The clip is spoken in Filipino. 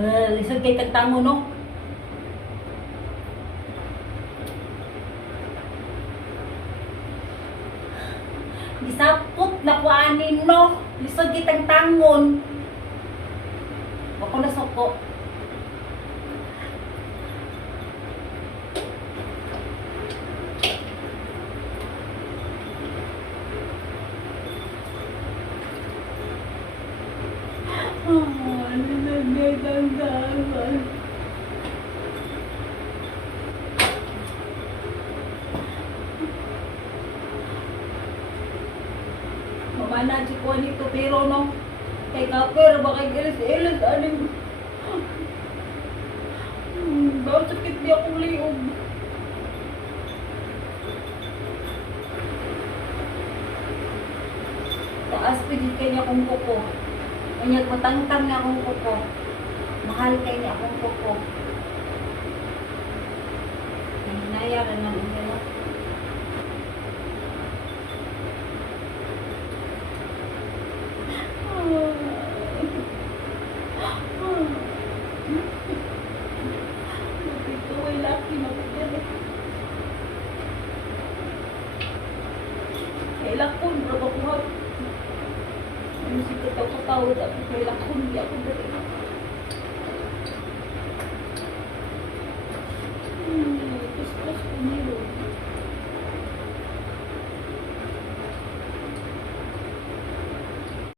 Lisod kay tagtango, no? Gisapot na kuanin, no? Lisod kay tagtangon. Ako na soko. Mamana si ko nito pero no. Kay kaper ba kay ilis-ilis aning. Daw sakit di akong liog. Taas pigit kay niya akong kuko. Kanya matangtang niya akong kuko. Mahal kay niya akong kuko. Hinayaran na niya. Lakon, berapa kuat. Mesti kita tahu tak. Lakon dia aku beri.